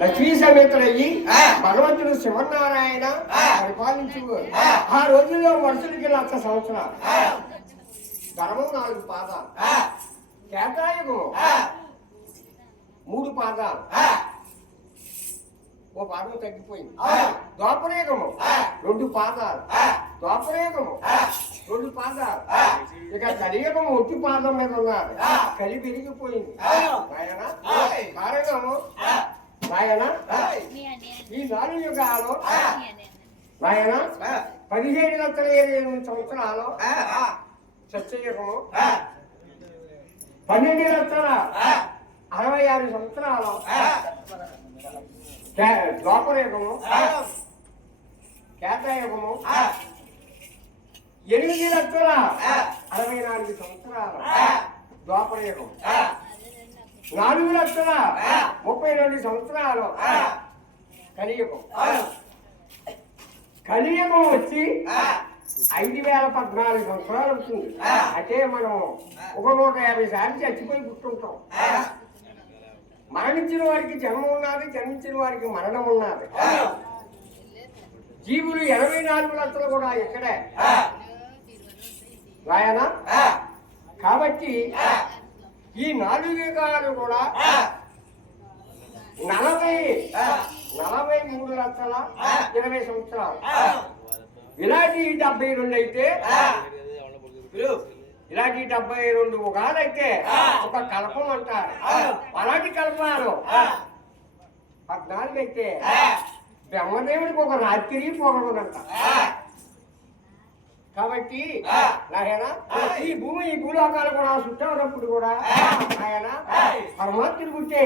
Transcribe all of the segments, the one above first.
లక్ష్మీ సమేతుడయ్యి భగవంతుడు శివనారాయణ పరిపాలించు. ఆ రోజుల్లో మనుషులకి 1,00,000 సంవత్సరాలు. ధర్మం 4 పాదాలు, కేతాయుగం 3 పాదాలు, ఓ పాదం తగ్గిపోయింది. ద్వాపరయుగము 2 పాదాలు, ద్వాపరయుగము 2 పాదాలు. ఇక కలియుగం 1 పాదం మీద ఉన్నారు. కలి పెరిగిపోయింది నాయన. కారణము నాయన ఈ 4 యుగాలు నాయన 17,28,000 సంవత్సరాలు సత్యయుగము, 12,66 సంవత్సరాలు ద్వాపరయుగము, కేతాయుగము 8,64 సంవత్సరాలు ద్వాపరయుగం, 4,32 సంవత్సరాలు కలియుగం. కలియుగం వచ్చి 5,014 సంవత్సరాలు అవుతుంది. అంటే మనం 150 సార్లు చచ్చిపోయి పుట్టుంటాం. మరణించిన వారికి జన్మ ఉన్నది, జన్మించిన వారికి మరణం ఉన్నది. జీవులు 84 లక్షలు కూడా ఇక్కడే రాయనా. కాబట్టి ఈ 4 యుగాలు కూడా 43,20,000 సంవత్సరాలు. ఇలాంటి 72 అయితే, ఇలాంటి 72 యుగాలైతే ఒక కల్పం అంటారు. అలాంటి కల్పాలు 14 అయితే బ్రహ్మదేవుడికి ఒక రాత్రి పోగొడదంట. కాబట్టి నాయన ఈ భూమి ఈ భూలోకాలు కూడా చుట్టప్పుడు కూడా ఆయన పరమాత్ముడు పుట్టే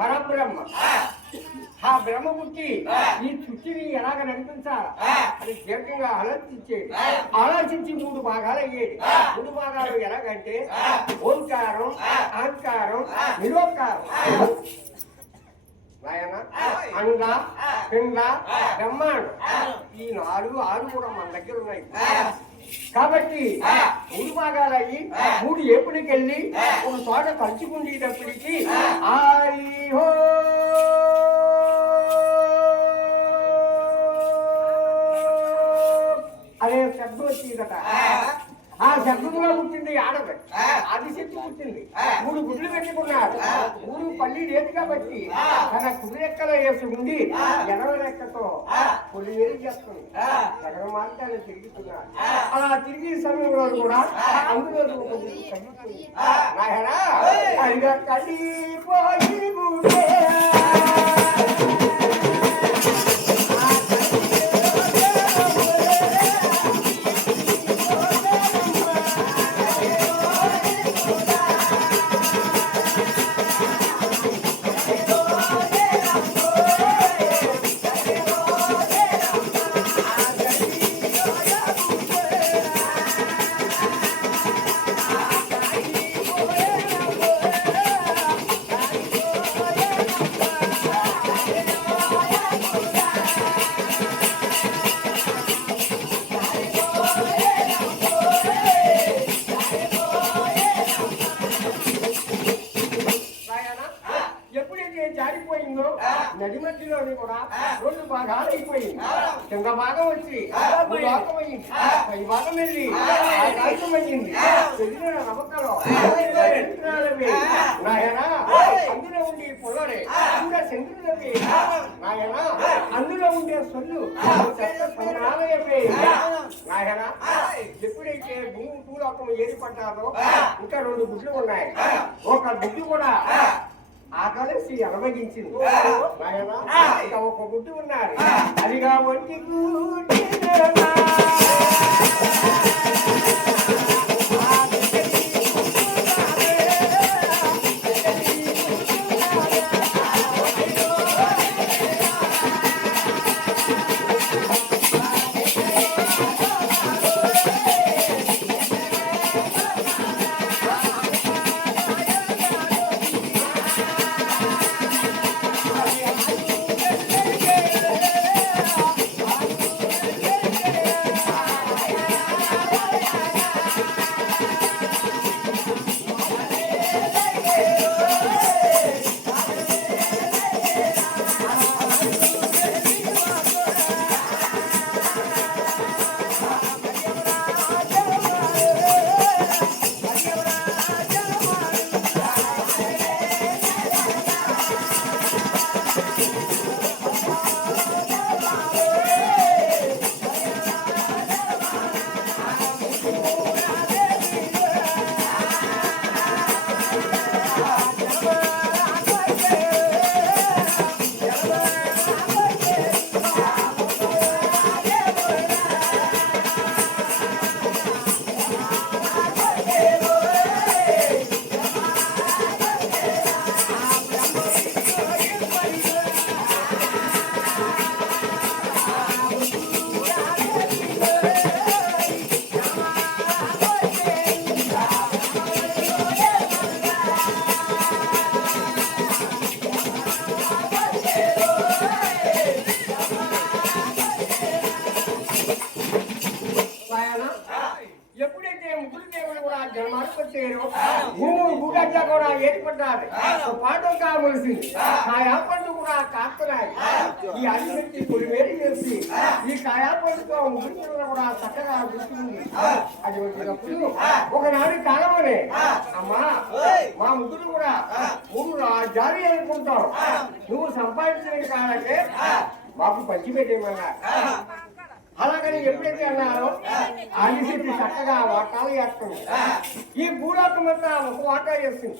పరబ్రహ్మ. ఆ బ్రహ్మ పుట్టి ఈ చుట్టిని ఎలాగ నడిపించాలి అని దీర్ఘంగా ఆలోచించి 3 భాగాలు అయ్యేది. 3 భాగాలు ఎలాగంటే ఓంకారం, అహంకారం, నిరోకారం. నాయన అండ, పిండ, బ్రహ్మాండం ఈ 4, 6 కూడా మన దగ్గర ఉన్నాయి. కాబట్టి 3 భాగాలు అయ్యి 3 ఏపుడికి వెళ్ళి ఒక చోట కలుసుకుండేటప్పటికి ఆరిహో అనే శబ్దం వచ్చిందట. ఆ శబ్దంలో పుట్టింది ఆడది, ఆదిశక్తి పుట్టింది. 3 గుడ్లు పెట్టుకున్నారు. 3 పల్లి లేదు కాబట్టి తన కుడి రెక్కలో వేసి ఉండి ఎడవ రెక్కతో పొలి వేరు చేస్తుంది. సగం మార్గాన్ని తిరుగుతున్నారు. అలా తిరిగి సమయంలో కూడా అందులో ఒక గుడ్డు కలుగుతుంది. నాయనా అడిగా కలిపోయి నడి మధ్యలోని కూడా 2 భాగాలు అయిపోయింది. కింద భాగం వచ్చి భూలోకం అయ్యింది, పై భాగం వెళ్ళి ఆకాశం అయ్యింది. తెలిసిన నమ్మకాలు నాయన అందులో ఉండి పొలరే ఇంకా చంద్రులవి నాయన అందులో ఉండే సొల్లు సంగ్రహాలయమే నాయన. ఎప్పుడైతే భూలోకం ఏర్పడ్డారో ఇంకా 2 గుడ్లు ఉన్నాయి. ఒక గుడ్డు కూడా ఆకలిసి అనుభవించింది. ఒక గుడ్డు ఉన్నారు. అదిగా ఒంటి గుడ్డి వాటకొచ్చారు భూములు భూగడ్డ కూడా ఏర్పడ్డారు పాఠం కావలసింది కాయాపండు కూడా కాస్తున్నాయి ఈ అభివృద్ధి పొలిమేరి చేసి ఈ కాయాపండుతో ముగ్గురు కూడా చక్కగా గుర్తుంది అది వచ్చినప్పుడు ఒకనాడు కాలమనే అమ్మా మా ముగ్గురు కూడా మూడు జారీ అనుకుంటాం నువ్వు సంపాదించిన కాలంటే మాకు పంచిపెట్టేమన్నా అలాగని ఎప్పుడైతే అన్నారో ఆదిశక్తి చక్కగా వాటాలు చేస్తుంది ఈ భూలోకం అంతా ఒక వాటా చేస్తుంది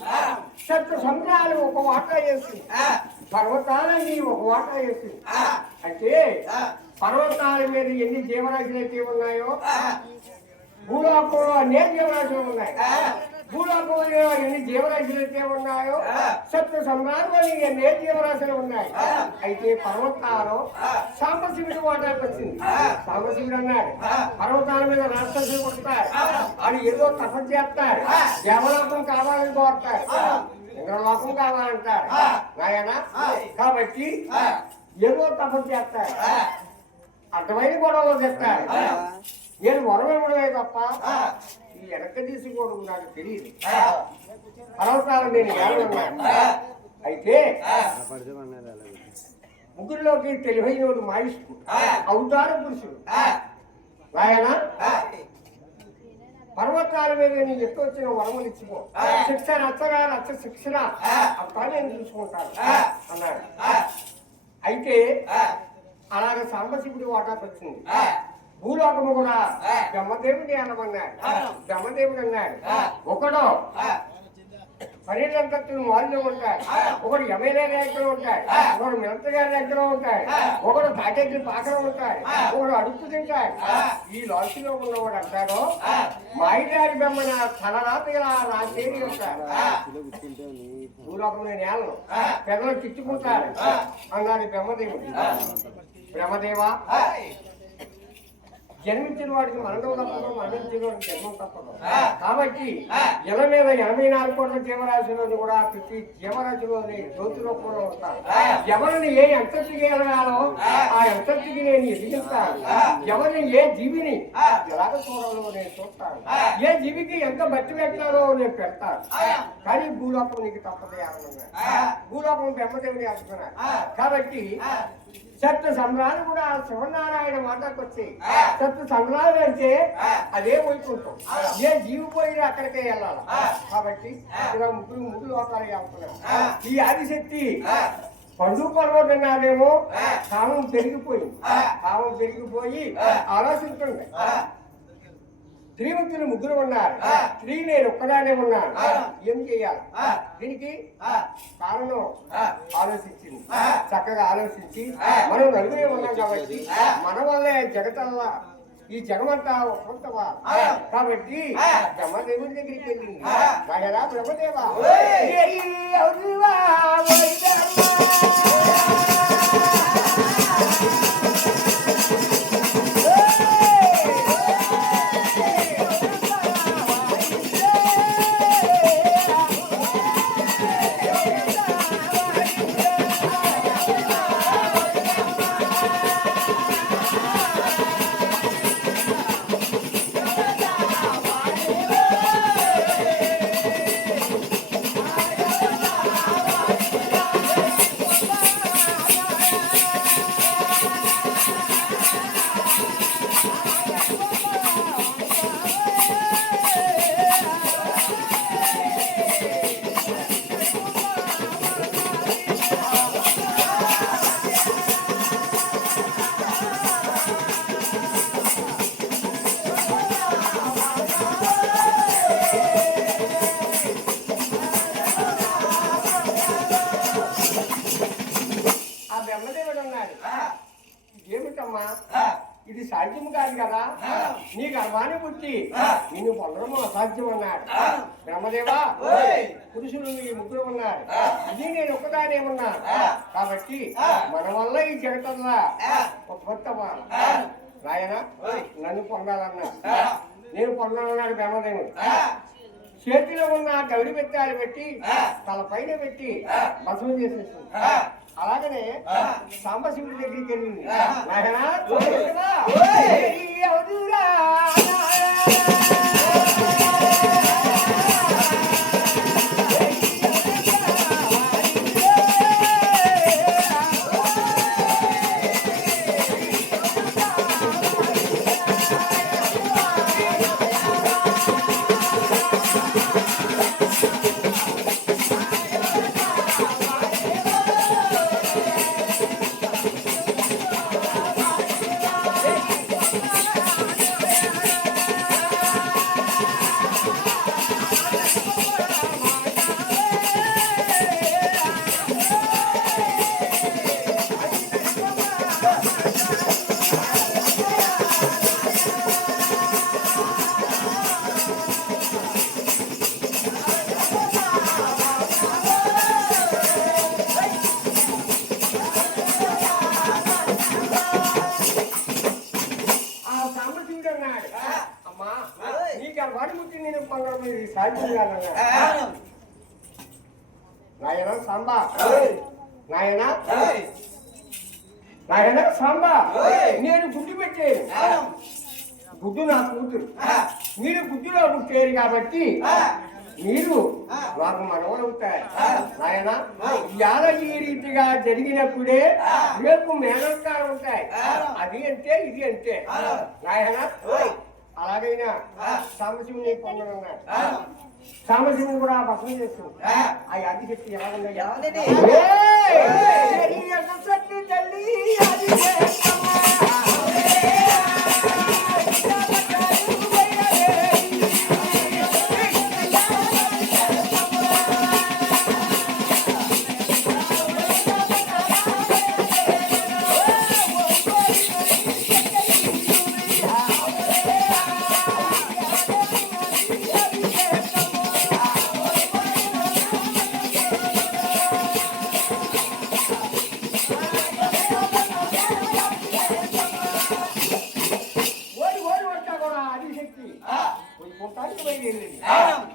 సప్త సముద్రాలు ఒక వాటా చేస్తుంది పర్వతాలన్నీ ఒక వాటా చేస్తుంది అంటే పర్వతాల మీద ఎన్ని జీవరాశులు అయితే ఉన్నాయో భూలోకంలో అనేక జీవరాశులు ఉన్నాయి భూలోకంలో ఎన్ని జీవరాశులు అయితే ఉన్నాయో సప్త సముద్రాలు ఎన్ని జీవరాశులు ఉన్నాయి అయితే పర్వతాలు సాంబశివుడి వాటానికి వచ్చింది సాంబశివుడు అన్నాడు పర్వతాల మీద రాక్షసులు కొడతారు వాళ్ళు ఏదో తపస్సు చేస్తారు దేవలోకం కావాలని కోరుతారు ఇంద్రలోకం కావాలంటారు నాయన కాబట్టి ఏదో తపస్సు చేస్తారు అర్థమైన గొడవలు చెప్తారు నేను వరం ఇవ్వడమే తప్ప ఈ వెనక తీసుకోవడం నాకు తెలియదు పర్వతాలు నేను ఏమన్నాను అయితే ముగ్గురిలోకి తెలివైనోడు మాయిష్టు అవతార పురుషుడు ఆయన పర్వతాల మీద నేను ఎక్కువ వచ్చిన వరములు ఇచ్చుకో శిక్ష రచ్చగా రచ్చ శిక్షణ అప్పుడు నేను చూసుకుంటాను అన్నాడు అయితే అలాగే సాంబశివుడి వాటాకు వచ్చింది భూలోకము కూడా బ్రహ్మదేవుడి అనమన్నాడు బ్రహ్మదేవుడు అన్నాడు ఒకడు పర్యటన వాళ్ళు ఉంటాడు ఒకడు ఎమ్మెల్యే దగ్గర ఉంటాడు ఒకడు మినంత గారి దగ్గర ఉంటాడు ఒకడు తాటెక్కి పాకడం ఉంటాడు ఒకడు అడుగు తింటాడు ఈ లాసులో ఉన్నవాడు అంటాడు మాయిదారి బెమ్మన తలరాతగా రాసేది ఉంటాడు భూలోకం నేను ఏళ్ళను పెద్దలు తిట్టుకుంటారు అన్నాడు బ్రహ్మదేవుడు బ్రహ్మదేవా జన్మించిన వాడికి మరణం తప్పదు మరణించిన వాడికి జన్మం తప్పదు కాబట్టి ఇల మీద 84 కోట్ల జీవరాశులను కూడా ప్రతి జీవరాశిలోని జ్యోతిలో కూడా ఉంటాను ఎవరిని ఏ ఎంతటికి ఎదగాలో ఆ ఎంతటికి నేను ఎదిగిస్తాను ఎవరిని ఏ జీవిని ఎలాగ చూడాలో నేను చూస్తాను ఏ జీవికి ఎంత బట్టి పెట్టాలో నేను పెడతాను కానీ భూలోకం నీకు తప్పదు ఏమన్నా భూలోకం బ్రహ్మదేవుని అంటున్నాను కాబట్టి సప్త సమ్రాలు కూడా శివనారాయణ మాటకు వచ్చి సప్త సమ్రాలు అంటే అదే వైకుంఠం ఏ జీవి పోయినా అక్కడికే వెళ్ళాలి కాబట్టి ఇలా ముగ్గురు లోకాలు వెళ్తున్నారు ఈ ఆదిశక్తి పండు పర్వతన్నాడేమో కామం పెరిగిపోయి ఆలోచిస్తుంది శ్రీమంతులు ముగ్గురు ఉన్నారు స్త్రీ నేను ఒక్కదానే ఉన్నాను ఏం చెయ్యాలి దీనికి కారణం ఆలోచించింది చక్కగా ఆలోచించి మనం నలుగురే ఉన్నాం కాబట్టి మన వల్లే జగతల్లా ఈ జగమంతా కొంతవా కాబట్టి బ్రహ్మదేవుడి దగ్గరికి వెళ్ళింది రాజరా బ్రహ్మదేవా ఇది సాధ్యం కాదు కదా నీ గర్భాన్ని పుట్టి నిన్ను పొందడము అసాధ్యం అన్నాడు బ్రహ్మదేవా పురుషులు ఈ ముగ్గురు ఉన్నారు ఇది నేను ఒక్కదానే ఉన్నాను కాబట్టి మన వల్ల ఈ జగతల్లా ఉత్పత్తవ్వాలి రాయన నన్ను పొందాలన్నా నేను పొందాలన్నాడు బ్రహ్మదేవుడు చేతిలో ఉన్న గౌరి పెట్టాలు పెట్టి తల పైన పెట్టి భస్మం చేసేస్తుంది అలాగనే సాంబశివుడి దగ్గరికి వెళ్ళింది నాయనా పొందడం ఇది సాధ్యం కాదన్నా. నాయన సాంబా, నాయన నాయన సాంబా, నేను గుడ్డు పెట్టాను. గుడ్డు నా కూతురు, మీరు గుడ్డులో పుట్టారు కాబట్టి మీరు నాకు మనవలవుతారు. నాయన ఇవాళ ఈ రీతిగా జరిగినప్పుడే రేపు మేనత్తాలు ఉంటాయి. అది అంటే ఇది అంటే నాయన అలాగైనా సాంబశివుని పొందనున్నాడు. సాంబశివుని కూడా భస్మం చేస్తుంది. ఆ ఆదిశక్తి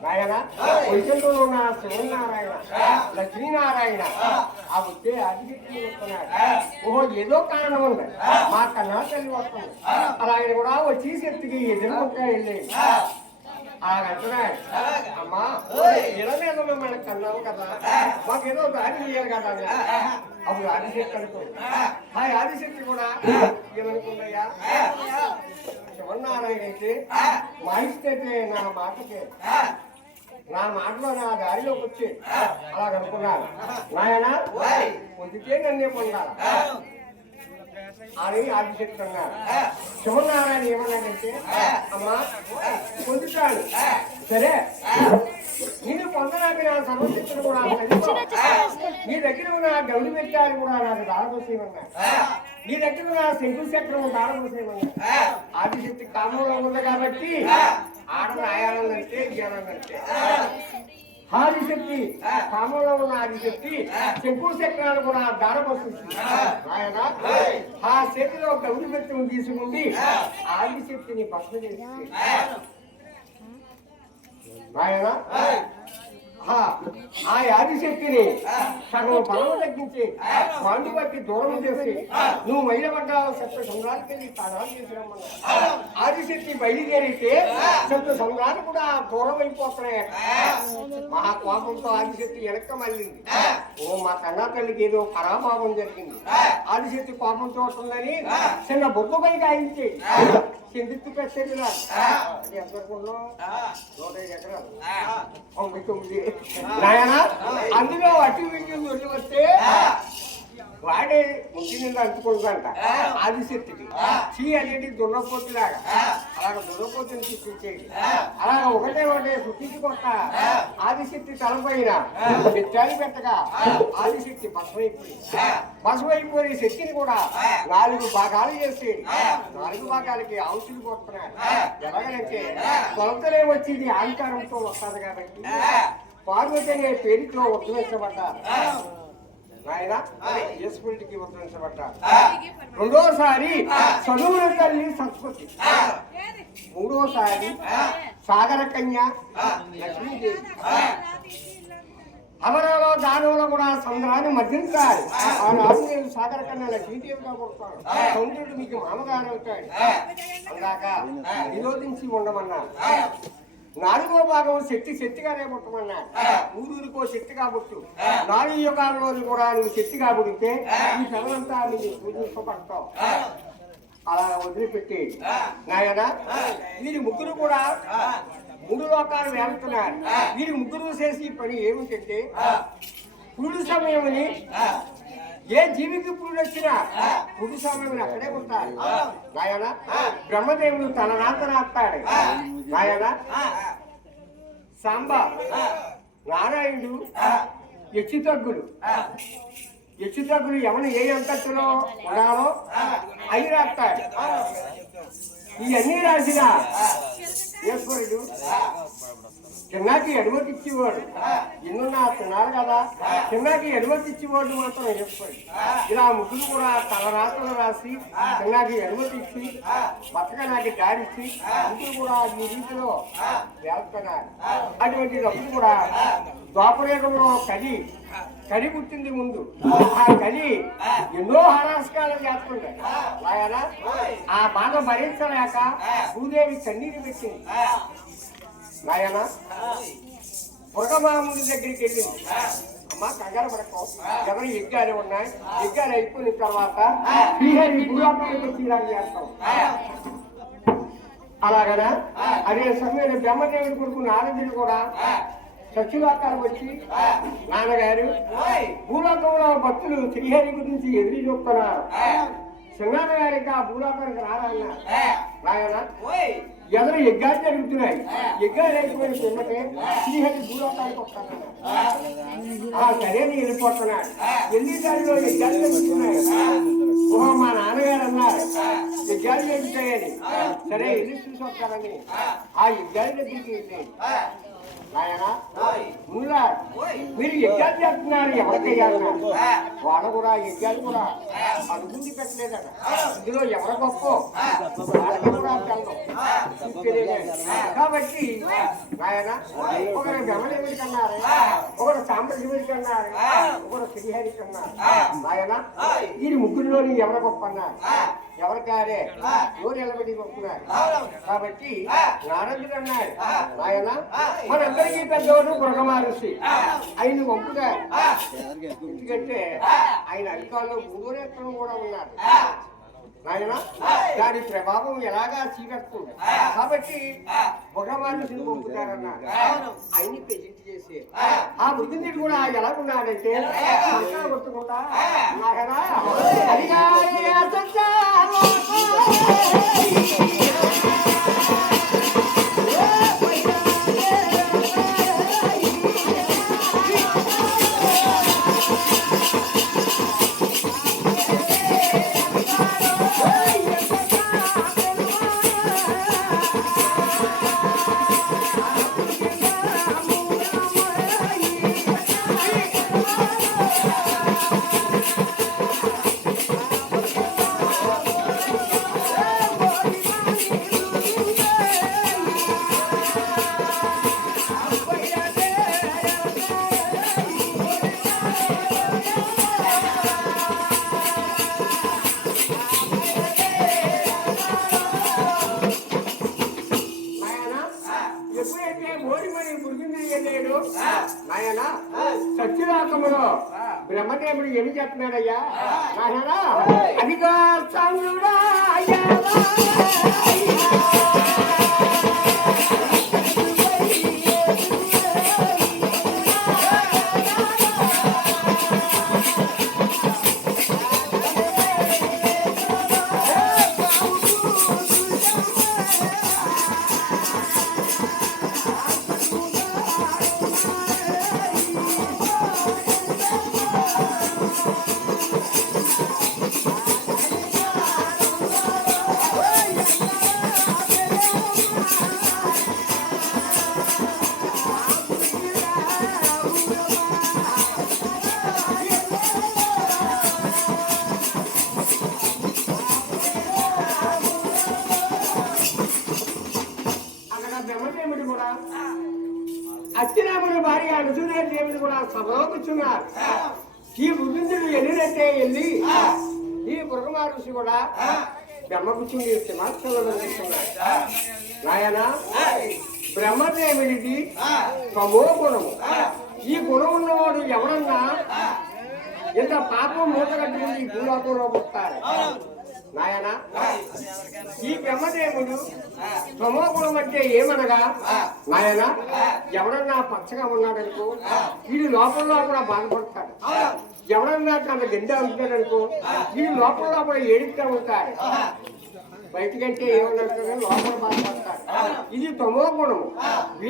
నాయన వైకుంఠంలో ఉన్న శివనారాయణ లక్ష్మీనారాయణ ఆ వచ్చే ఆదిశక్తి వస్తున్నాడు. ఓహో ఏదో కారణం ఉంది, మా కన్నా తల్లి వస్తుంది. అలాగే కూడా వచ్చి శక్తికి ఎదురుగా వెళ్ళేది. అలాగంటున్నాడు, అమ్మా ఇలా మీద మనకు కన్నావు కదా, మాకేదో దారి చేయాలి కదా. అప్పుడు ఆదిశక్తి అనుకోండి. ఆ ఆదిశక్తి కూడా ఏమనుకుందయ్యా, శివనారాయణ అయితే మా ఇస్తే నా మాటకే, నా మాటలో నా దారిలోకి వచ్చే అలాగనుకున్నాను. నాయన పొందితే నన్నే పొందాలి అని ఆదిశక్తి అన్నారు. శివనారాయణ ఏమన్నాడంటే, అమ్మా పొందుతాను సరే, నేను పొందడానికి నా సర్వశక్తులు కూడా నీ దగ్గర ఉన్న గౌరి వ్యక్తాలు కూడా నాకు దారపోసేయమన్నాడు. నీ దగ్గర ఉన్న శంకు చక్రం దారపోసేయమన్నాడు. ఆదిశక్తి కామంలో ఉంది కాబట్టి ఆడ రాయాలంటే జ్ఞానాలంటే ఆదిశక్తి కామంలో ఉన్న ఆదిశక్తి శంకు చక్రాలు కూడా దారపోస్తుంది. ఆయన ఆ చేతిలో గౌరి వ్యక్తం తీసుకుంది ఆదిశక్తిని భస్మ చేస్తుంది. ఆయన ఆ ఆదిశక్తిని సగం పొలం తగ్గించి మండు బట్టి దూరం చేసి నువ్వు మైలపడ్డావు సప్త సంద్రానికి స్థానాలు చేసిరమ్మన్నా. ఆదిశక్తి బయలుదేరితే సప్త సంద్రాలు కూడా దూరం అయిపోతున్నాయి. మహా కోపంతో ఆదిశక్తి వెనక్కి మళ్ళింది. ఓ మా కన్నా తల్లికి ఏదో పరాభావం జరిగింది. ఆదిశక్తి కోపంతో వస్తుందని చిన్న బొగ్గుపై కాయించి కిందికి పెట్టేది. అది ఎంతకుండా 105 ఎకరాలు 99. నాయన అందులో అటు వెళ్ళి వస్తే వాడే ముగ్గి నిండా అంటుకుంటుందంట ఆదిశక్తికి. చీ అనేది దున్నపోతులాగా అలాగ దున్నపోతుని తీసుకొచ్చేది. అలాగ ఒకటే సుట్టించుకొస్త ఆదిశక్తి తలపైన చెట్టాలు పెట్టగా ఆదిశక్తి భస్మైపోయి శక్తిని కూడా 4 భాగాలు చేసేది. 4 భాగాలకి ఔషధి కొడుతున్నాడు. ఎలాగనంటే కొలతలే వచ్చేది అహంకారంతో వస్తుంది కాబట్టి పార్వతి అనే పేరుతో ఉత్తరించబడ్డారు. ఆయన ఎస్పీకి ఉత్తరించబడ్డారు. రెండోసారి చదువుల తల్లి సరస్వతి, మూడోసారి సాగర కన్య లక్ష్మీదేవి. అవరలో దానంలో కూడా సంద్రాన్ని మధ్యించాలి. ఆ నాలుగు సాగర కన్య లక్ష్మీదేవిగా కొడతాడు. సౌందర్యుడు మీకు మామగారు అవుతాడు. అందాక నిరోధించి ఉండమన్నారు. 4వ భాగం శక్తిగానే పుట్టమన్నాడు. ఊరూరికో శక్తిగా పుట్టు. 4 యుగాల్లో కూడా నువ్వు శక్తిగా పుడితే ఈ పిల్లలంతా నీకు పూజింపబడతావు. అలా వదిలిపెట్టి నాయన వీరి ముగ్గురు కూడా 3 లోకాలు వెళ్తున్నారు. వీరి ముగ్గురు చేసి పని ఏమిటంటే పురుడు సమయమని ఏ జీవికి పురుడు వచ్చినా పురుడు సమయం అక్కడే ఉంటారు. నాయన బ్రహ్మదేవుడు తన నాత రాస్తాడు. నాయన సాంబ నారాయణుడు యక్షితగ్గులు ఎవరు ఏ అంతస్తులో ఉన్నారో అవి రాస్తాడు. ఇవన్నీ రాసిన ఈశ్వరుడు చిన్నాకి అనుమతి ఇచ్చేవాడు ఎన్నున్నా తిన్నాడు కదా చిన్నాకి అనుమతి ఇచ్చేవాడు మాత్రం చెప్పాడు ఇలా ముగ్గురు కూడా తలరాత్రులు రాసి చిన్నాకి అనుమతి ఇచ్చి బతకనాకి దారిచ్చి ముగ్గురు కూడా ఈ రీతిలో వెళ్తున్నారు. అటువంటిదప్పుడు కూడా ద్వాపరయుగంలో కలి పుట్టింది ముందు. ఆ కలి ఎన్నో హరాస్కాలు చేస్తుంటాయి. అలాగనా ఆ బాధ భరించలేక భూదేవి కన్నీరు పెట్టింది. నాయన పురగమాముడి దగ్గరికి వెళ్ళింది. అమ్మ కంగారు పడకం ఎవరు యజ్ఞాలు ఉన్నాయి, యజ్ఞాలు అయిపోయిన తర్వాత శ్రీహరి గురువాపడికి తీరాలు చేస్తాం. అలాగనా అదే సమయంలో బ్రహ్మదేవుడి కొడుకు నారదుడు కూడా సత్యులాకారం వచ్చి నాన్నగారు భూలోకంలో భక్తులు శ్రీహరి గురించి ఎదురు చూస్తున్నారు, సింగాన గారికి ఆ భూలోకానికి రారన్నారు. నాయన ఎవరు యజ్ఞాలు జరుగుతున్నాయి, యజ్ఞాలు అయిపోయిన పిల్లకే శ్రీహరి భూలోకానికి వస్తానన్నారు. సరే నేను వెళ్ళిపోతున్నాడు. ఎన్ని దారిలో యజ్ఞాలు జరుగుతున్నాయి. ఓహో మా నాన్నగారు అన్నారు యజ్ఞాలు జరుగుతాయని. సరే వెళ్ళి చూసి వస్తారని ఆ యజ్ఞాల దగ్గరికి వెళ్ళి నాయన మీరు యజ్ఞాలు చేస్తున్నారు ఎవరికయ్యాలన్నారు. వాళ్ళు కూడా యజ్ఞాలు కూడా అనుభూతి పెట్టలేదట. ఇందులో ఎవరు గొప్ప వాళ్ళకి కూడా తెలియలేదు. కాబట్టి నాయన ఒకరు గమనివిడికి అన్నారు, ఒకరు సాంబశివుడికి అన్నారు, ఒకరు శ్రీహరికి అన్నారు. నాయన ఈ ముగ్గురులోని ఎవరు గొప్ప అన్నారు. ఎవరికారే ఎవరు నిలబడి కొడుతున్నారు. కాబట్టి నారదుడు అన్నారు నాయన మనందరికీ పెద్దవాడు మృగమహర్షి ఆయన పంపుతారు. ఎందుకంటే ఆయన అధికారులు భూగోళం కూడా ఉన్నారు. నాయన దాని ప్రభావం ఎలాగా చీకట్టుకుంది. కాబట్టి మృగమహర్షిని పంపుతారన్నారు. ఆయన్ని ప్రెజెంట్ చేసి ఆ మృగండి కూడా ఎలా ఉన్నాడంటే కొట్టుకుంటా నాయనా సత్యలోకములో బ్రహ్మదేవుడు ఏమి చెప్తున్నాడయ్యా నాయనా అదిగా చంద్రుడా అచ్చిరాముడు భార్య అనుసూయాదేవిని కూడా సభలో కూర్చున్నారు. ఈ బుద్ధుడు ఎన్నినట్టే వెళ్ళి ఈ మృగమహర్షి కూడా బ్రహ్మ కూర్చుని సింహాసనంలో కూర్చున్నారు. నాయన బ్రహ్మదేవుడిది తమో గుణము. ఈ గుణం ఉన్నవాడు ఎవరన్నా ఇంత పాపం మూట కట్టుకుని ఈ భూలోకంలో పుట్టారు. నాయన ఈ బ్రహ్మదేవుడు తమో గుణం అంటే ఏమనగా నాయన ఎవరన్నా పచ్చగా ఉన్నాడనుకో వీడు లోపల కూడా బాధపడతాడు. ఎవరన్నా తన గడ్డ ఉంటాడనుకో వీడు లోపల కూడా ఏడుస్తూ ఉంటాడు. బయటకంటే ఏమన్నా లోపల బాధపడతాడు. ఇది తమో గుణము.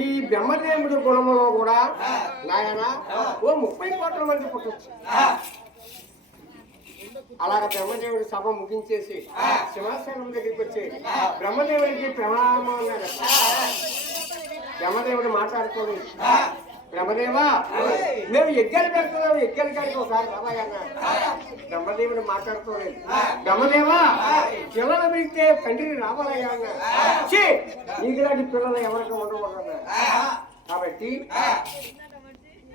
ఈ బ్రహ్మదేవుడి గుణములో కూడా నాయన 30 కోట్ల మంది పుట్టచ్చు. అలాగ బ్రహ్మదేవుడి సభ ముగించేసి సింహాసనం దగ్గరికి వచ్చి బ్రహ్మదేవుడికి ప్రణామం అన్నాడు. బ్రహ్మదేవుడు మాట్లాడుకోలేదు. బ్రహ్మదేవా మేము ఎగ్గలు పెడుతున్నాం, ఎగ్గలు కాడికి ఒకసారి రామయ్య అన్నాడు. బ్రహ్మదేవుడు మాట్లాడుకోలేదు. బ్రహ్మదేవా పిల్లలు పెడితే తండ్రిని రామయ్య అన్నాడు. నీకులాంటి పిల్లలు ఎవరికి ఉండకూడదు. కాబట్టి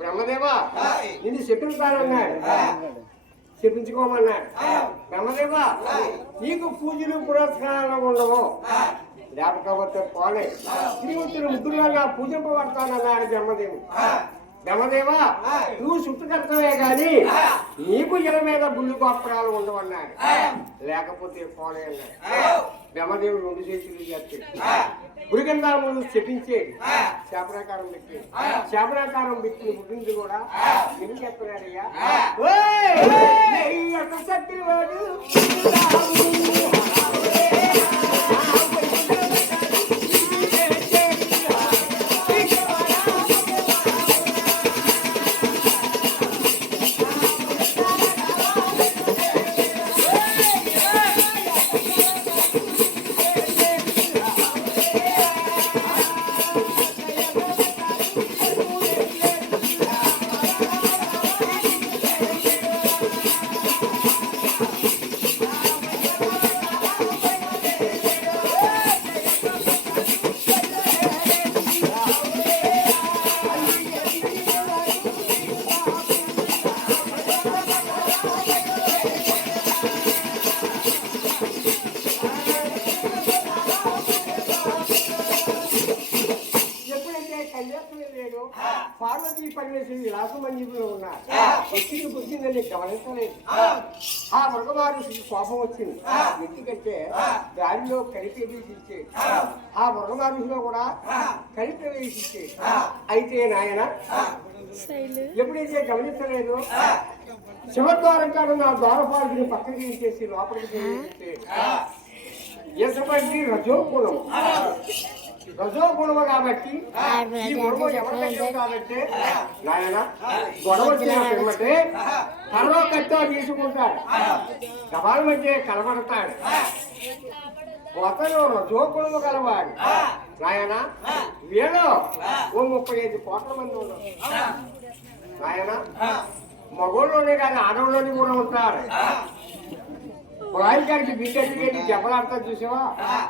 బ్రహ్మదేవా నిన్ను చెప్పించాలన్నాడు, చెప్పించుకోమన్నాడు. బ్రహ్మదేవా నీకు పూజలు పురస్కారాలు ఉండవు, లేకపోతే పోలే శ్రీమంతుడు ముగ్గురుగా పూజింపబడతానన్నాడు బ్రహ్మదేవుడు. బ్రహ్మదేవా నువ్వు చుట్టుకట్టవే గాని నీకు ఇల మీద గుళ్ళు గోపురాలు ఉండవన్నాడు, లేకపోతే పోలే అన్నాడు. బ్రహ్మదేవుడు 2 చేతులు చేస్తాడు. గురిగంధాములు చెప్పించేది శాపనాకారం పెట్టి, శాపనాకారం పెట్టిన పుట్టింది కూడా ఎందుకు చెప్తున్నాడయ్యా? సత్యవాడు పార్వతీ పరమేశ్వరి రాసమంజీలో ఉన్నారు. ఎత్తికి పుట్టిందని గమనించలేదు. ఆ మృగమారుషుకి కోపం వచ్చింది. ఎందుకంటే దారిలో కలిపి వేసిచ్చే ఆ మృగమారుషులో కూడా కలిపి వేసిచ్చే. అయితే నాయన ఎప్పుడైతే గమనించలేదు శివద్వారం కాదు నా ద్వారపాలకుని పక్కకి తీసేసి లోపలికి ఎసపడి రజోగుణం రజోగుణము కాబట్టి ఈ గుణము ఎవరికైతే కాబట్టి నాయన గొడవ వచ్చినట్టే కర్రో కట్టో తీసుకుంటాడు, సవాళ్ళ మధ్య కలబడతాడు. అతను రజోగుణము కలవాడు నాయన. వీళ్ళు 35 కోట్ల మంది ఉన్నారు నాయన. మగోళ్ళలోనే కాదు ఆడవాళ్ళని కూడా ఉంటారు. గారికి బిడ్డకి జబ్బలాడతారు చూసావా,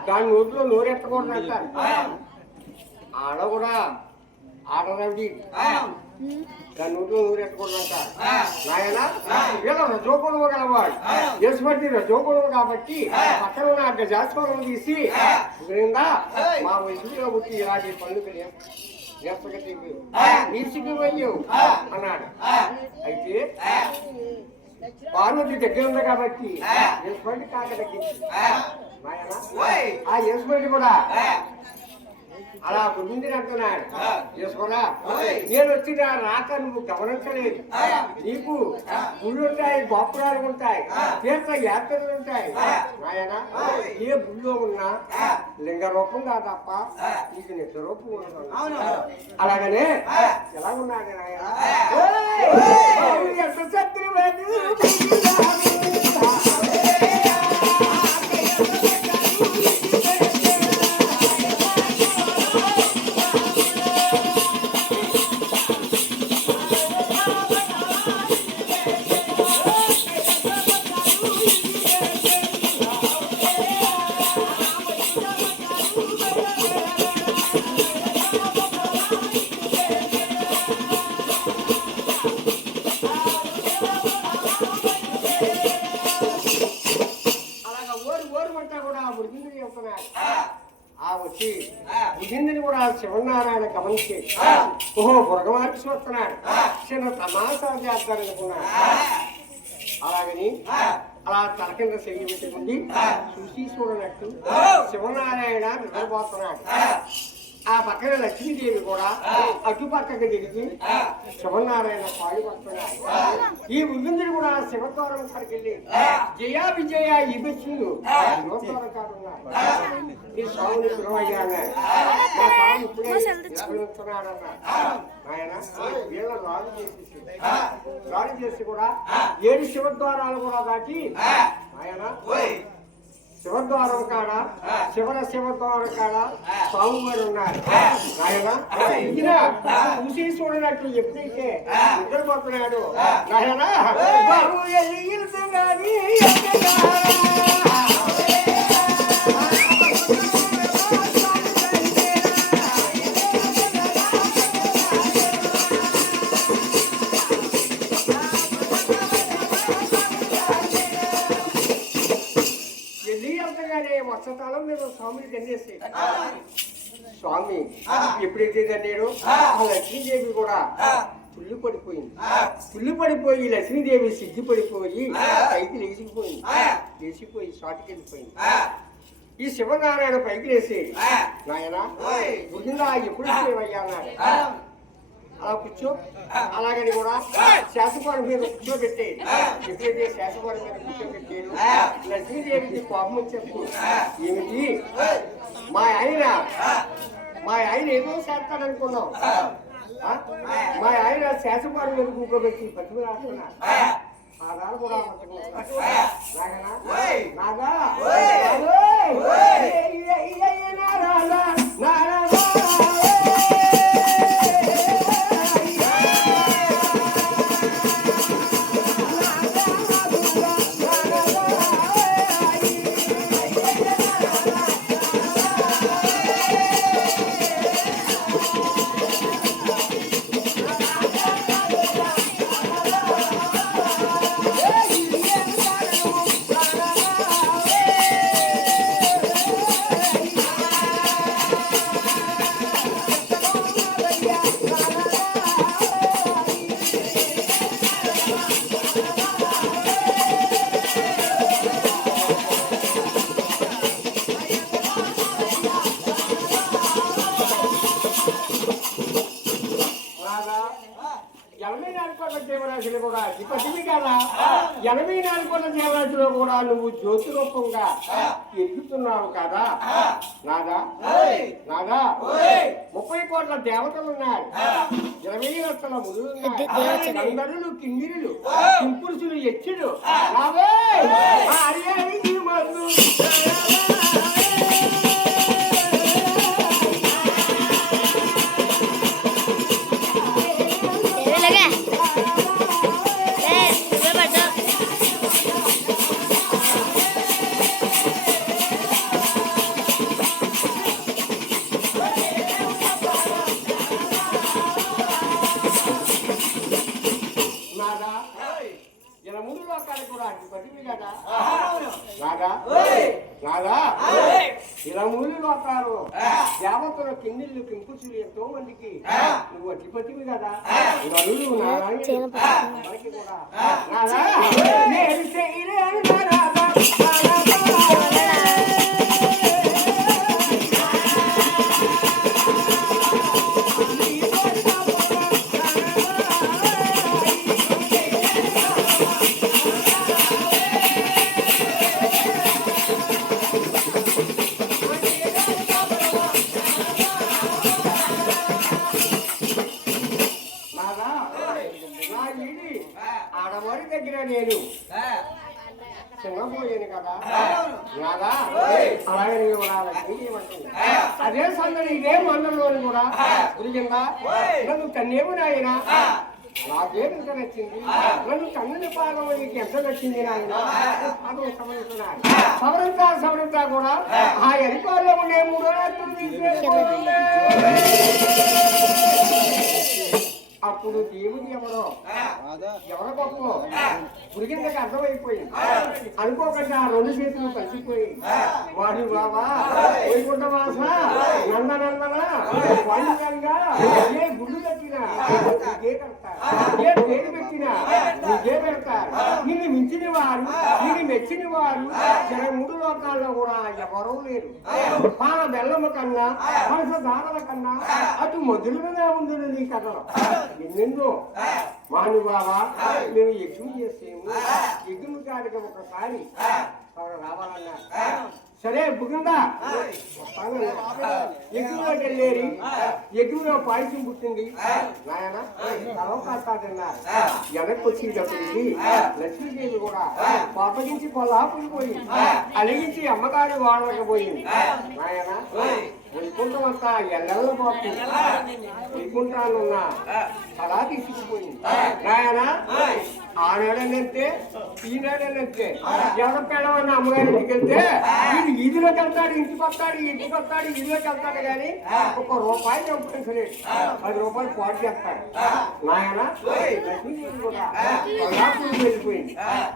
దాని నోట్లో నోరెత్తకూడదు అంటారు. ఆడ కూడా ఆడరవి దాని నోట్లో నోరెత్తకూడదు అంటారు నాయన. వీళ్ళ రజోగుణము గలవాడు యశ్వతి రజోగుణము కాబట్టి పక్కన ఉన్న గజాస్వరం తీసి క్రిందా మా వయసులో పుట్టి ఇలాంటి పనులు నీసిపోయావు అన్నాడు. అయితే పార్వతి దగ్గర ఉంది కాబట్టి యశ్వంటి కాక తగ్గింది. ఆ యశ్వంటి కూడా అలా గుర్తింది అంటున్నాడు. చేసుకోరా నేను వచ్చిన రాక నువ్వు గమనించలేదు. నీకు గుళ్ళు ఉంటాయి, గోపురాలు ఉంటాయి, తీర్థ యాత్రలు ఉంటాయి నాయన. ఏ గుళ్ళో ఉన్నా లింగ రూపం కా తప్ప నీకు నిజ రూపం ఉండదు. అలాగనే ఎలా ఉన్నాడు నాయన. శివనారాయణ గమనించి ఓహో బురగమార్చి వస్తున్నాడు, చిన్న తమాషా చేద్దారనుకున్నాడు. అలాగని అలా తల కింద చెయ్యి పెట్టుకుంది చూసి చూడనట్టు శివనారాయణ నిద్రపోతున్నాడు. ఆ పక్కన లక్ష్మీదేవి కూడా అటు పక్కకి దిగి శివనారాయణ పాడి వస్తున్నాడు. ఈ ఉల్లిందుడు కూడా శివద్వారం కాడికి వెళ్ళి జయా విజయ ఈ బస్సులు శివద్వారం కాడున్నాడు. ఈ స్వామిని పిలవయ్యా అన్నాడు. మా స్వామి ఇప్పుడే నిలబడుతున్నాడు అన్నాడు. ఆయన వీళ్ళ రాజు చేసి కూడా 7 శివద్వారాలు కూడా దాటి ఆయన శివద్వారం కాడ శివద్వారం కాడ స్వామి వారు ఉన్నారు. నాయన ఈయన చూసి చూడనట్లు ఎప్పుడైతే నిద్రపోతున్నాడు నాయన బాబు ఎల్లి వర్షకాలం మీరు స్వామిని దండేసి స్వామి ఎప్పుడైతే దండాడో ఆ లక్ష్మీదేవి కూడా పుల్లు పడిపోయి లక్ష్మీదేవి సిగ్గిపడిపోయి పైకి లేచిపోయి షాట్కి వెళ్ళిపోయింది. ఈ శివనారాయణ పైకి లేచి నాయన గురిందా ఎప్పుడు సేవయ్యా అన్నాడు. అలా కూర్చో అలాగని కూడా శాసపాడు మీద కూర్చోబెట్టేది. ఎప్పుడైతే శాసపాడు మీద కూర్చోబెట్టేది లక్ష్మీదేవికి కోపం చెప్పు ఏమిటి మా ఆయన ఏదో చేస్తాడనుకున్నాం. మా ఆయన శాసపాడు మీద కూర్చోబెట్టి పట్టుకు రాస్తున్నా ఆధార కూడా నాగా జీవరాశిలో కూడా నువ్వు జ్యోతి రూపంగా ఎదుగుతున్నావు కదా నాదా 30 కోట్ల దేవతలు ఉన్నారు. 20 లక్షల ముదులు కింగిరులు కింపురుషులు ఎచ్చుడు దేవతల కిందిళ్ళు కింపుచులు ఎంతో మందికి నువ్వు అధిపతివి కదా. నలుడు మనకి కూడా ఆడవారి దగ్గర నేను చిన్నపోయాను కదా అలాగే అదే సందడి ఇదే మండలంలోని కూడా గురిగిందా నన్ను కన్నేము నాయన నాకేంత నచ్చింది నన్ను కన్నుని పాదం నీకు ఎంత నచ్చింది నాయన అది సవరంతా కూడా ఆ ఎరిపాల్లో ఉండే 3 రాత్రులు అప్పుడు దేవుడు ఎవరో గొప్ప గురిగిందకి అర్థమైపోయింది. అనుకోకుండా 2 చేతులు కలిసిపోయి వాడు బాబా వైకుంఠ వాస నందనందన వాయుగంగా ఏ గుళ్ళు కట్టినా నీకే కడతారు, ఏ పేరు పెట్టినా నీకే పెడతారు. నిన్ను మించిన వారు నిన్ను మెచ్చిన వారు 3 లోకాల్లో కూడా ఎవరూ లేరు. పాల బెల్లమ్మ కన్నా పంచదారల కన్నా అటు మొదలుగా ఉంది నీ కథలో ఎన్నెన్నో. మాను బాబా మేము యజ్ఞం చేసేము, యజ్ఞం కాడికి ఒకసారి రావాలన్నా సరే బుగుందా ఎగురులోకి వెళ్ళేరి ఎగురులో పాయసం పుట్టింది నాయన అవకాశాలన్నారు వెనక్కి వచ్చేటప్పటికి లక్ష్మీదేవి కూడా పాపగించి పొలాపులు పోయింది అలిగించి అమ్మగారి వాళ్ళకి పోయింది నాయన వైకుంఠం అంతా ఎల్లెల్ల పాపు వైకుంఠాలున్నా అలా తీసుకుపోయింది నాయన ఆనాడనంటే ఈనాడనంటే ఎవడ పేడవన్న అమ్మగారి ఇంటికి వెళ్తే ఇదిలోకి వెళ్తాడు ఇంటికి వస్తాడు ఇదిలోకి వెళ్తాడు కానీ ₹1 సంపాదించలేదు 10 రూపాయలు పాటు చేస్తాడు నాయన లక్ష్మీదేవి కూడా వెళ్ళిపోయింది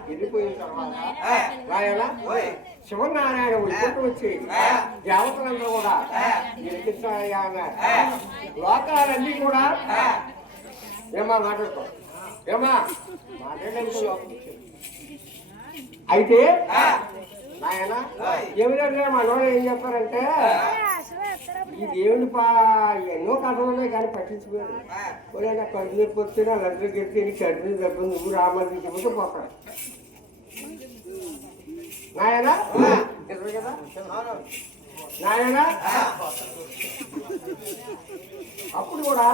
వెళ్ళిపోయిన తర్వాత నాయన శివనారాయణ వైకుంఠం వచ్చి దేవతలందరూ కూడా నిలిపిస్తాయా అన్నారు లోకాలన్నీ కూడా ఏమా మాట్లాడుకో ఏమా మాట్లాడడానికి అయితే నాయన ఏమిటంటే మనోళ్ళు ఏం చెప్పారంటే ఈ దేవుని ఎన్నో కథలు ఉన్నాయి కానీ పట్టించుకోరు నా కడుపు నొప్పి వచ్చినా లంచకి వెళ్తే నీ కడుపు దెబ్బ నువ్వు రామని చెబుతూ పోతాడు నాయన కదా నాయన అప్పుడు కూడా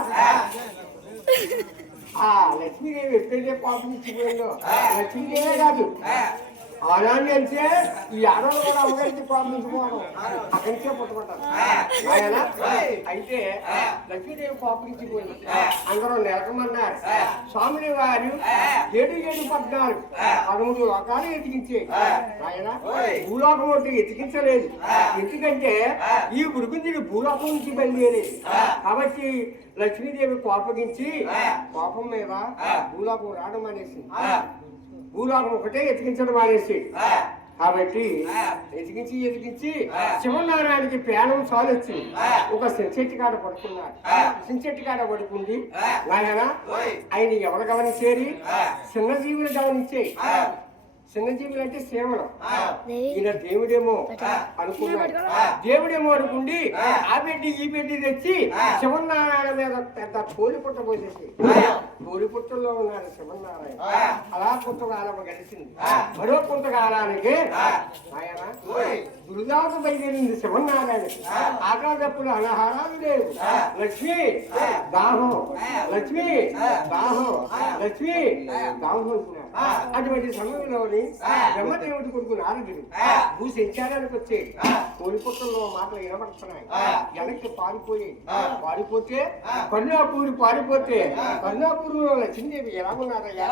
లక్ష్మీదేవి ఎప్పుడైతే పాపం ఇచ్చిపోయిందో లక్ష్మీదేవే కాదు ఆనాన్ని వెళ్తే ఈ ఆడవాళ్ళు కూడా అమ్మగారికి పాపించుకోవడం అక్కడి నుంచే పుట్టుకుంటారు ఆయన అయితే లక్ష్మీదేవి పాపించిపోయింది అందరూ నిలకమన్నారు స్వామిని వారు 7 లోకాలు ఎతికించే ఆయన భూలోకం ఒకటి ఎతికించలేదు ఎందుకంటే ఈ గురుకుంది భూలోకం నుంచి బయలుదేరేది కాబట్టి లక్ష్మీదేవి కోపగించి కోపం మీద భూలోకం రావడం అనేసి భూలోకం ఒకటే ఎతికించడం అనేసి కాబట్టి ఎతికించి శివనారాయణకి పేనం చాలు వచ్చింది ఒక సించెట్టి కాడ పడుకున్నాడు సించెట్టి కాడ పడుకుంది నాయన ఆయన ఎవరు గమనించేది చిన్న జీవులు గమనించే చిన్నజీవులు అంటే సేవలు ఈయన దేవుడేమో అనుకున్నాడు దేవుడేమో అనుకుండి ఆ పెట్టి ఈ పెట్టి తెచ్చి శివనారాయణ మీద పెద్ద కోలి పుట్ట పోసేసి కోలి పుట్టలో ఉన్నాడు శివనారాయణ అలా కొంతకాలం గడిచింది మరో కొంతకాలానికి ఆయన దుర్గాకు బయలుదేరింది శివనారాయణకి ఆకలి తప్పులు అనాహారాలు లేవు లక్ష్మి దాహం లక్ష్మి దాహం లక్ష్మి దాహం అటువంటి సమయంలోని బ్రహ్మదేవుడి కొడుకు నారదుడు భూ సంచారానికి వచ్చే కోరిపుట్టల్లో మాటలు వినబడుతున్నాయి వెనక్కి పారిపోతే కన్యాపూరి పారిపోతే కన్యాపూరిలో లక్ష్మీదేవి ఎలా ఉన్నారయ్యా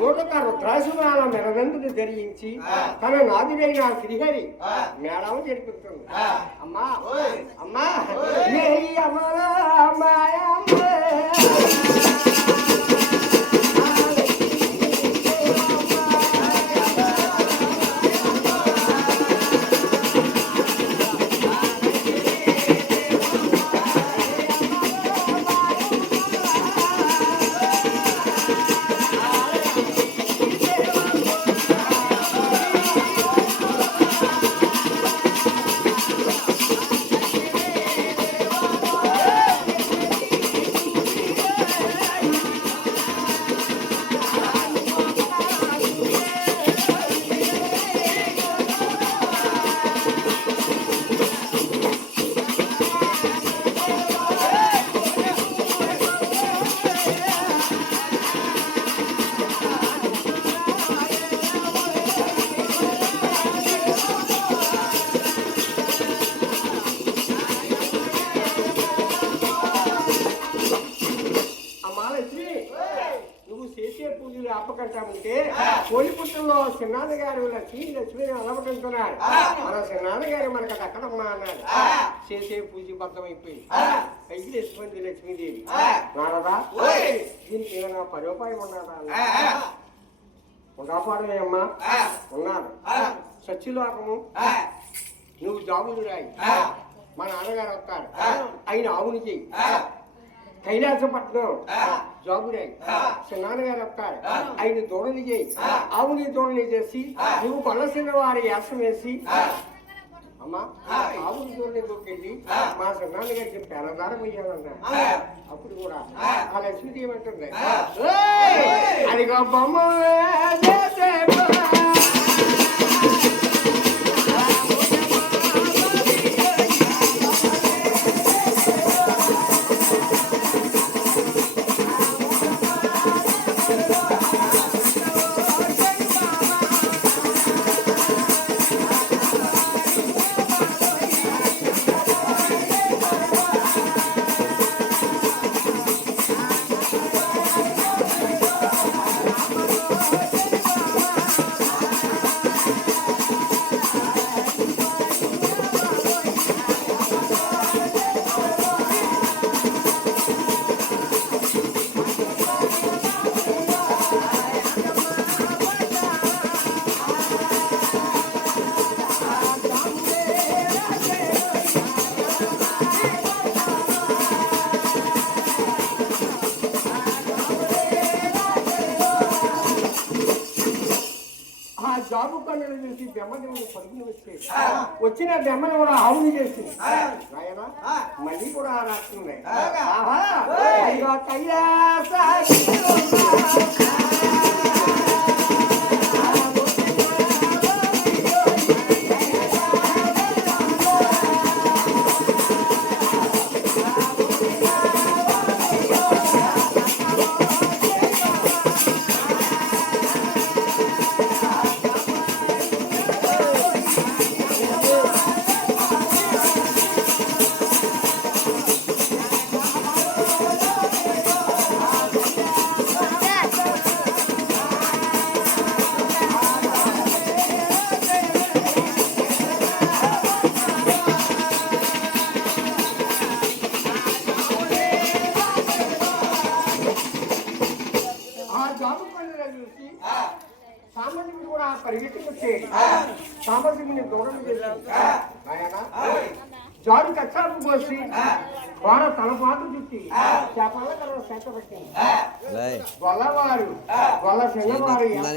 నూటక రుద్రాసుమాన మెరనందుని ధరించి తన నాదుడైన శ్రీహరి మేడం జరిపిస్తుంది అమ్మా అమ్మా ఆపకంటామంటే కోలిపుట్టంలో చిన్నాన్నగారు లక్ష్మిని అలవకంటున్నాడు మన చిన్నాన్నగారు మనకు అక్కడమ్మా అన్నాడు చేసే పూజ బద్దమైపోయి పైకి వేసుకుంది లక్ష్మీదేవి నారదా దీనికి ఏమైనా పరోపాయం ఉన్నాడా ఉండపాడమే అమ్మా ఉన్నాడు సత్యలోకము నువ్వు జాబులు రాయి మా నాన్నగారు వస్తారు ఆయన ఆవుని చెయ్యి కైలాసపట్నం జాబురాయి నాన్నగారు వస్తారు ఆయన దూడని చేయి ఆవుని దూడని చేసి నువ్వు కొలసిన వారి యాసం వేసి అమ్మా ఆవుని దూడని దొక్కెళ్ళి మా నాన్నగారికి పెరదారం అయ్యానన్నా అప్పుడు కూడా ఆ లక్ష్మీదేవి ఏమంటుంది అదిగో బొమ్మ పండుగ చూసి బెమ్మదేవుడు పరుగులు వచ్చేది. వచ్చిన బెమ్మను కూడా ఆవుని చేసింది. నాయన మళ్ళీ కూడా రాస్తుంది. కైలాస సామాన్యుడు కూడా పరిగెత్తుకు వచ్చేది. సామాన్యుడిని దూరం చేసి ఆయన జాడు కచ్చాపు పోసి వాడ తలపాటు చుట్టి చేపల కన్నా సేత పెట్టింది. గొల్లవారు గొల్ల చిన్నవారు ఎంత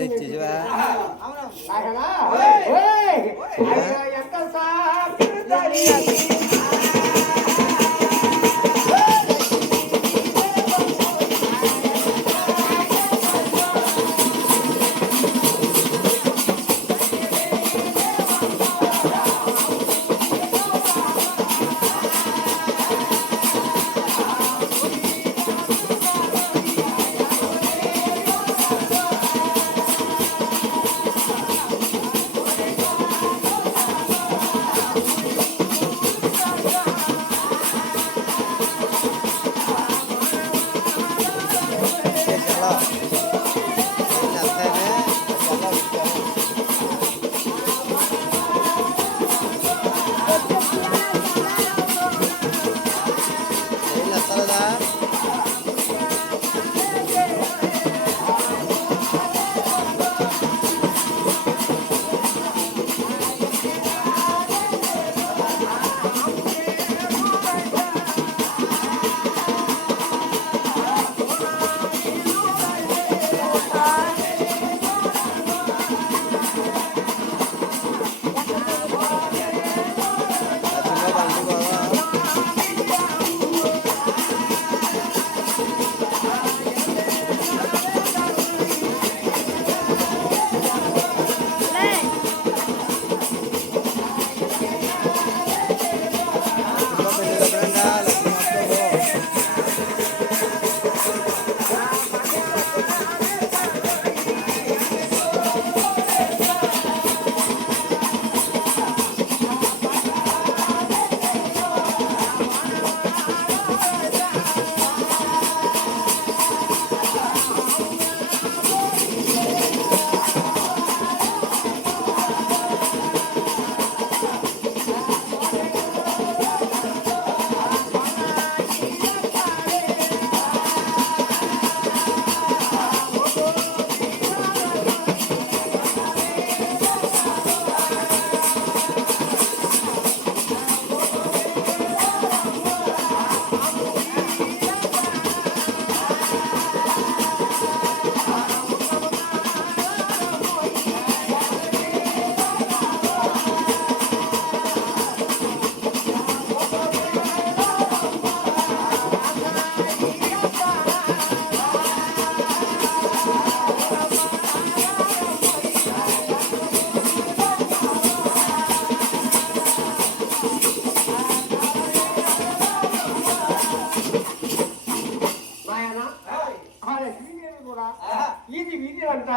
ఇది వీధి అంట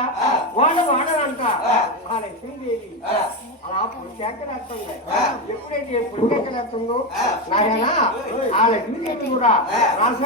వాళ్ళు వాడరంట ఆ లక్ష్మీదేవి అలా పులికేకలేస్తుంది. ఎప్పుడైతే పులికేకలేస్తుందో నాయన ఆ లక్ష్మీదేవి కూడా రాస